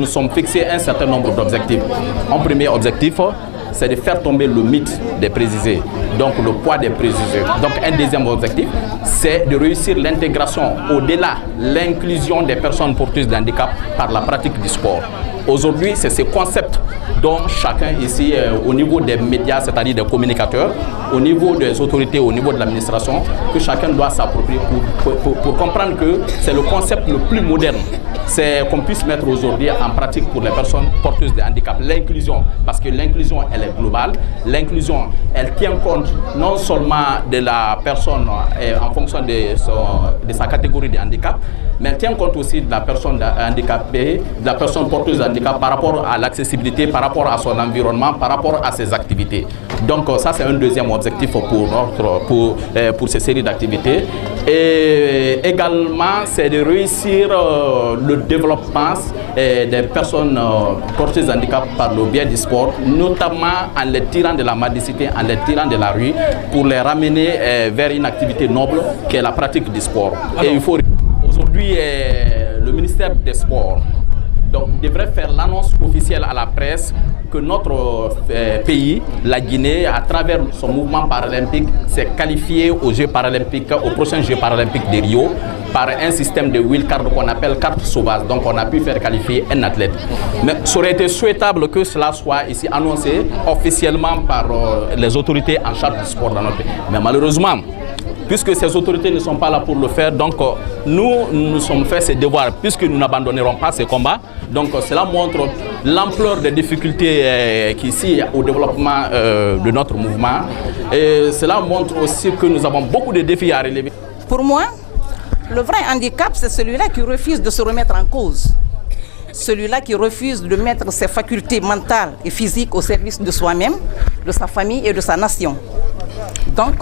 nous sommes fixés un certain nombre d'objectifs. Un premier objectif, c'est de faire tomber le mythe des préjugés, donc le poids des préjugés. Donc un deuxième objectif, c'est de réussir l'intégration au-delà, l'inclusion des personnes porteuses de handicap par la pratique du sport. Aujourd'hui, c'est ce concept dont chacun ici, au niveau des médias, c'est-à-dire des communicateurs, au niveau des autorités, au niveau de l'administration, que chacun doit s'approprier pour comprendre que c'est le concept le plus moderne. C'est qu'on puisse mettre aujourd'hui en pratique pour les personnes porteuses de handicap l'inclusion, parce que l'inclusion, elle est globale. L'inclusion, elle tient compte non seulement de la personne en fonction de sa catégorie de handicap, mais elle tient compte aussi de la personne handicapée, de la personne porteuse de handicap par rapport à l'accessibilité, par rapport à son environnement, par rapport à ses activités. Donc ça, c'est un deuxième objectif pour ces séries d'activités. Et également, c'est de réussir le développement des personnes porteuses de handicap par le biais du sport, notamment en les tirant de la mendicité, en les tirant de la rue, pour les ramener vers une activité noble qui est la pratique du sport. Et il faut aujourd'hui, le ministère des Sports devrait faire l'annonce officielle à la presse que notre pays, la Guinée, à travers son mouvement paralympique, s'est qualifié aux Jeux paralympiques, aux prochains Jeux paralympiques de Rio, par un système de wildcard qu'on appelle carte sauvage. Donc on a pu faire qualifier un athlète. Mais ça aurait été souhaitable que cela soit ici annoncé officiellement par les autorités en charge du sport dans notre pays. Mais malheureusement, puisque ces autorités ne sont pas là pour le faire, donc nous sommes fait ces devoirs, puisque nous n'abandonnerons pas ces combats. Donc cela montre l'ampleur des difficultés qu'ici au développement de notre mouvement. Et cela montre aussi que nous avons beaucoup de défis à relever. Pour moi, le vrai handicap, c'est celui-là qui refuse de se remettre en cause. Celui-là qui refuse de mettre ses facultés mentales et physiques au service de soi-même, de sa famille et de sa nation. Donc,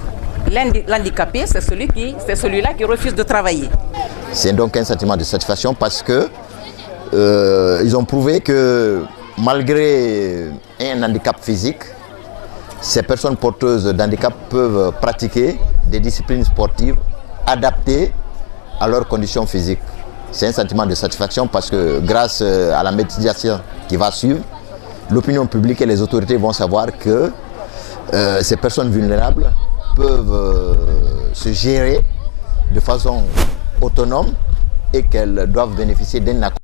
l'handicapé, c'est celui-là qui refuse de travailler. C'est donc un sentiment de satisfaction parce que ils ont prouvé que malgré un handicap physique, ces personnes porteuses d'handicap peuvent pratiquer des disciplines sportives adaptées à leurs conditions physiques. C'est un sentiment de satisfaction parce que grâce à la médiatisation qui va suivre, l'opinion publique et les autorités vont savoir que ces personnes vulnérables peuvent se gérer de façon autonome et qu'elles doivent bénéficier d'un accompagnement.